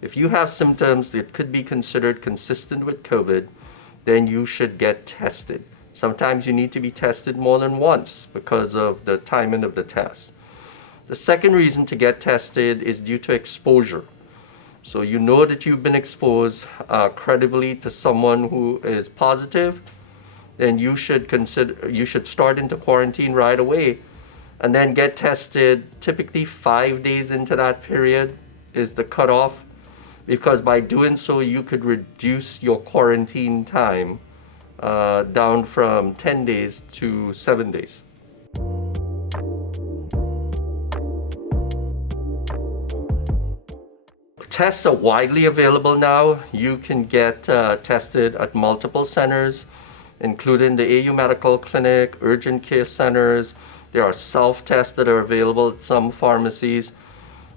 If you have symptoms that could be considered consistent with COVID, then you should get tested. Sometimes you need to be tested more than once because of the timing of the test. The second reason to get tested is due to exposure. So you know that you've been exposed credibly to someone who is positive, then you should start into quarantine right away and then get tested. Typically 5 days into that period is the cutoff, because by doing so you could reduce your quarantine time down from 10 days to 7 days. Tests are widely available now. You can get tested at multiple centers, including the AU Medical Clinic, urgent care centers. There are self-tests that are available at some pharmacies.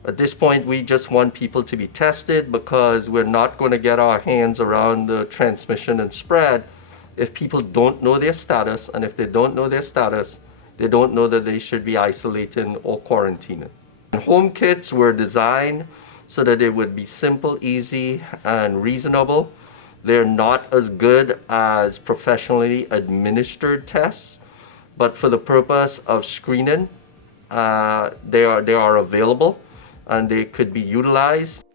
At this point, we just want people to be tested because we're not going to get our hands around the transmission and spread if people don't know their status, and if they don't know their status, they don't know that they should be isolating or quarantining. And home kits were designed so that it would be simple, easy, and reasonable. They're not as good as professionally administered tests, but for the purpose of screening, they are available and they could be utilized.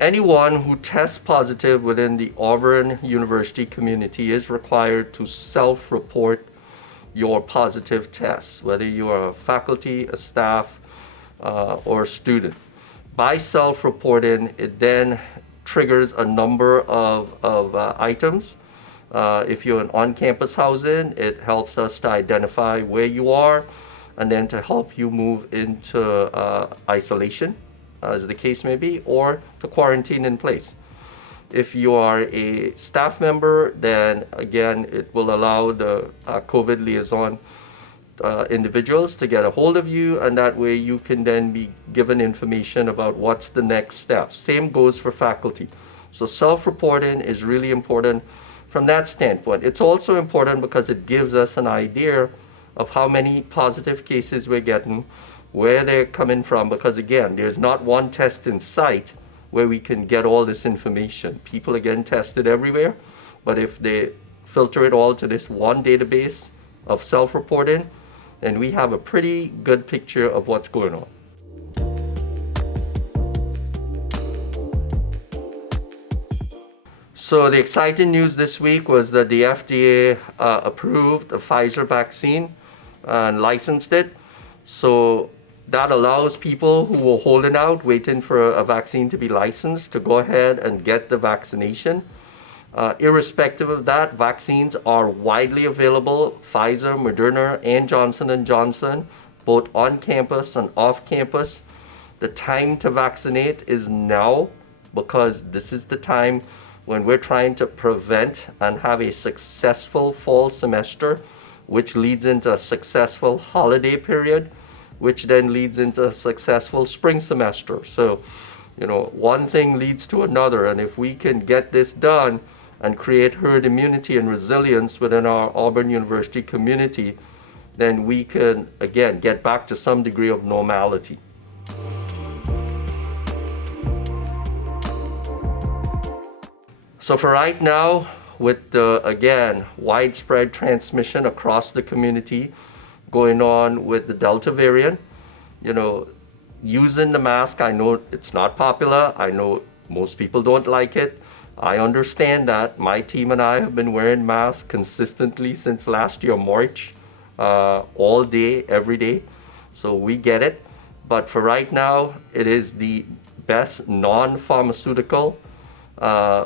Anyone who tests positive within the Auburn University community is required to self-report your positive tests, whether you are a faculty, a staff, or a student. By self-reporting, it then triggers a number of items. If you're in on-campus housing, it helps us to identify where you are and then to help you move into isolation, as the case may be, or to quarantine in place. If you are a staff member, then again, it will allow the COVID liaison individuals to get a hold of you, and that way you can then be given information about what's the next step. Same goes for faculty. So self-reporting is really important from that standpoint. It's also important because it gives us an idea of how many positive cases we're getting, where they're coming from, because again, there's not one test in sight where we can get all this information. People are getting tested everywhere, but if they filter it all to this one database of self-reporting, then we have a pretty good picture of what's going on. So the exciting news this week was that the FDA approved the Pfizer vaccine and licensed it. So that allows people who were holding out, waiting for a vaccine to be licensed, to go ahead and get the vaccination. Irrespective of that, vaccines are widely available, Pfizer, Moderna, and Johnson & Johnson, both on campus and off campus. The time to vaccinate is now, because this is the time when we're trying to prevent and have a successful fall semester, which leads into a successful holiday period, which then leads into a successful spring semester. So, one thing leads to another, and if we can get this done and create herd immunity and resilience within our Auburn University community, then we can, again, get back to some degree of normality. So for right now, with the, again, widespread transmission across the community going on with the Delta variant, using the mask, I know it's not popular. I know most people don't like it. I understand that. My team and I have been wearing masks consistently since last year, March, all day, every day. So we get it. But for right now, it is the best non-pharmaceutical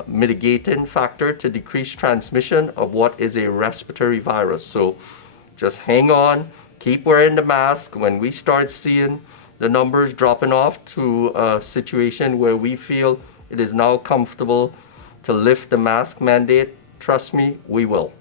mitigating factor to decrease transmission of what is a respiratory virus. So just hang on, keep wearing the mask. When we start seeing the numbers dropping off to a situation where we feel it is now comfortable to lift the mask mandate, trust me, we will.